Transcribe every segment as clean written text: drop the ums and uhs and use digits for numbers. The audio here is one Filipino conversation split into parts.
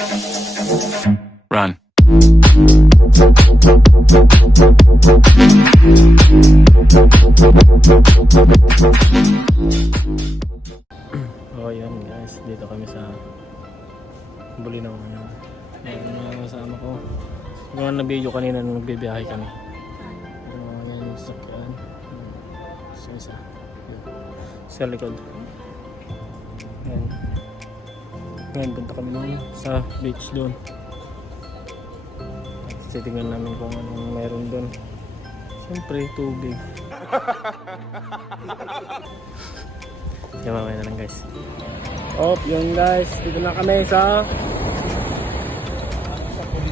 Run. Oh yan guys, dito kami sa Bulinaw ngayon. Mga kasama ko. Mga na video kanina nung nagbibiyahe kami. Yan yung sakyan. Isa. Sa likod. Yan. Ngayon punta kami doon sa beach doon. At titingnan namin kung anong meron doon. Siyempre tubig. Kaya mamaya na lang guys. Yun guys, dito na kami sa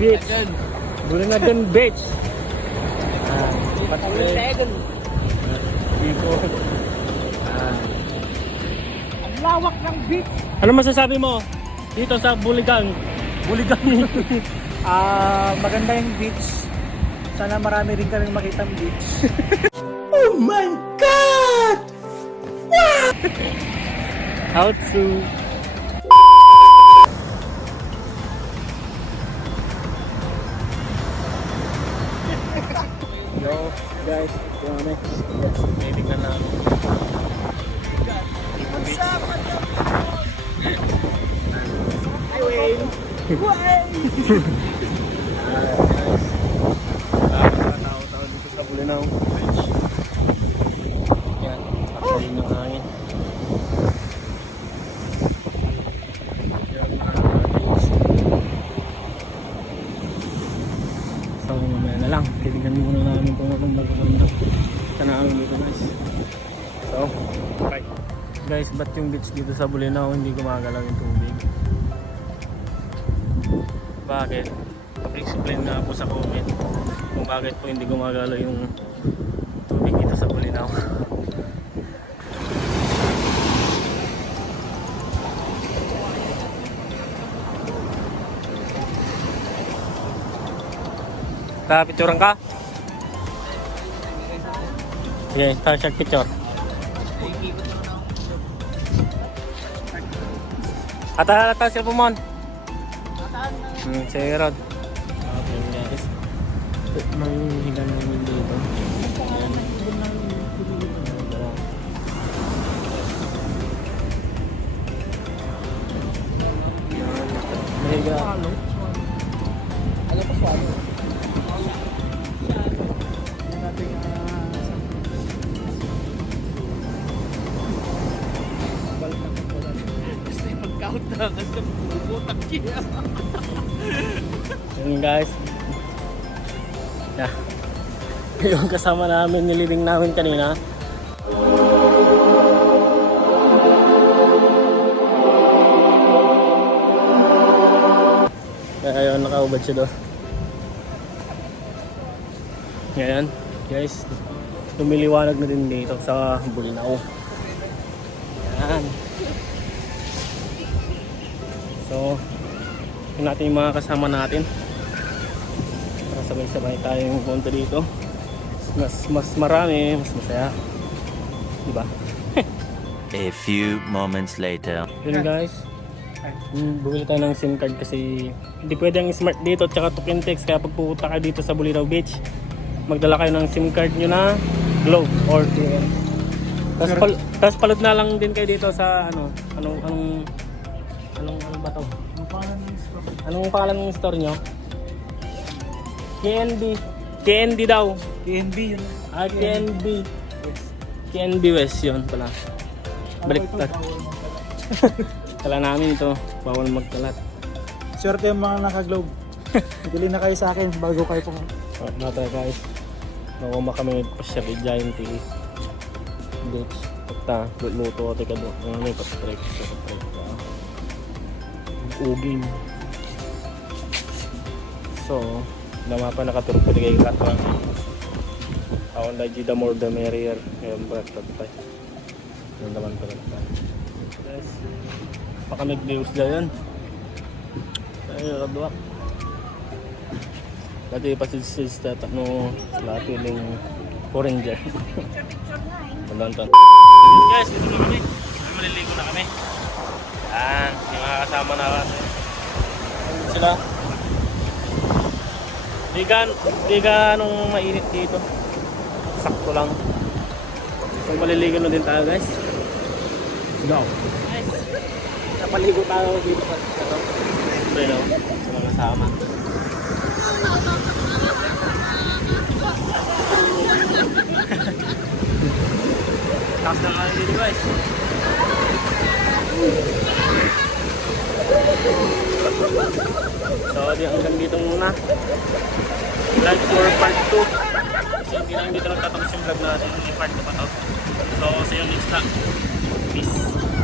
beach. Bulinagan Beach. Bulinagan. Dito. Ang lawak ng beach. Ano masasabi mo dito sa Buligang? Maganda yung beach. Sana marami rin kaming makitang beach. Oh my God! How to? Yo guys, ito kami. Tingnan namin. What's up? Hi Wayne. Tao dito sa Bulinaw Beach. Yan, actually ng hangin. So mamaya na lang, titignan muna namin kung anong magaganda sa namin dito guys. So, right. Guys, ba't yung beach dito sa Bulinaw hindi gumagalaw yung tubig? Bakit? Explain nga po sa comment kung bakit po hindi gumagalaw yung tubig dito sa Bulinaw. Picturean ka? Sige, short picture. Ata cellphone mo. Sige Rod. Okay guys. May higan namin dito. Ayan. May higa. Ano pa swalo? Yun guys. Yeah. Yung kasama namin, nilibing namin kanina. Kaya yun, nakaubad siya doon. Ngayon guys, lumiliwanag na din dito sa Bulinaw. Yan. So, yun natin yung mga kasama natin para sabay-sabay tayong punta dito. Mas marami, mas masaya, diba? A few moments later. Yun guys, bumili tayo ng SIM card kasi hindi pwede ang smart dito at saka token text. Kaya pag pupunta ka dito sa Bulinaw Beach, magdala kayo ng SIM card nyo na Globe or TN. Tapos palad na lang din kayo dito sa anong ba to? Anong pangalan ng store nyo? KNB daw. KNB yun. KNB. KNB West yun pala. Baliktad. Kala namin ito, bawal magkalat. Swerte yung mga naka-globe. Bili na kayo sa akin bago kayo pong... Nata guys, nakuma kami sa Giant Beach. Pagta, luto ate ka doon. May patrek. Uging. So, nama pa nakaturo po kay Katwa. Ako na the more the merrier. Ngayon ba tatay. Yung naman pa rin. Guys, baka nag-views na yan. Ay, kadwak. Dati pa si tatak no sila piling foreigner. Malantan. Guys, dito na kami. Maliligo na kami. Yan, yung mga kasama na natin. sila. Di ganong mainit dito. Sakto lang. So maliligo na din tayo guys. Go! Guys, napaligo tayo dito sa pero sa mga kasama. Tapos na nga dito guys. So di hanggang dito muna. Vlog for part 2. So hindi lang dito nagtatapos yung vlog natin. Yung part 2 pa to. So see you next time. Peace.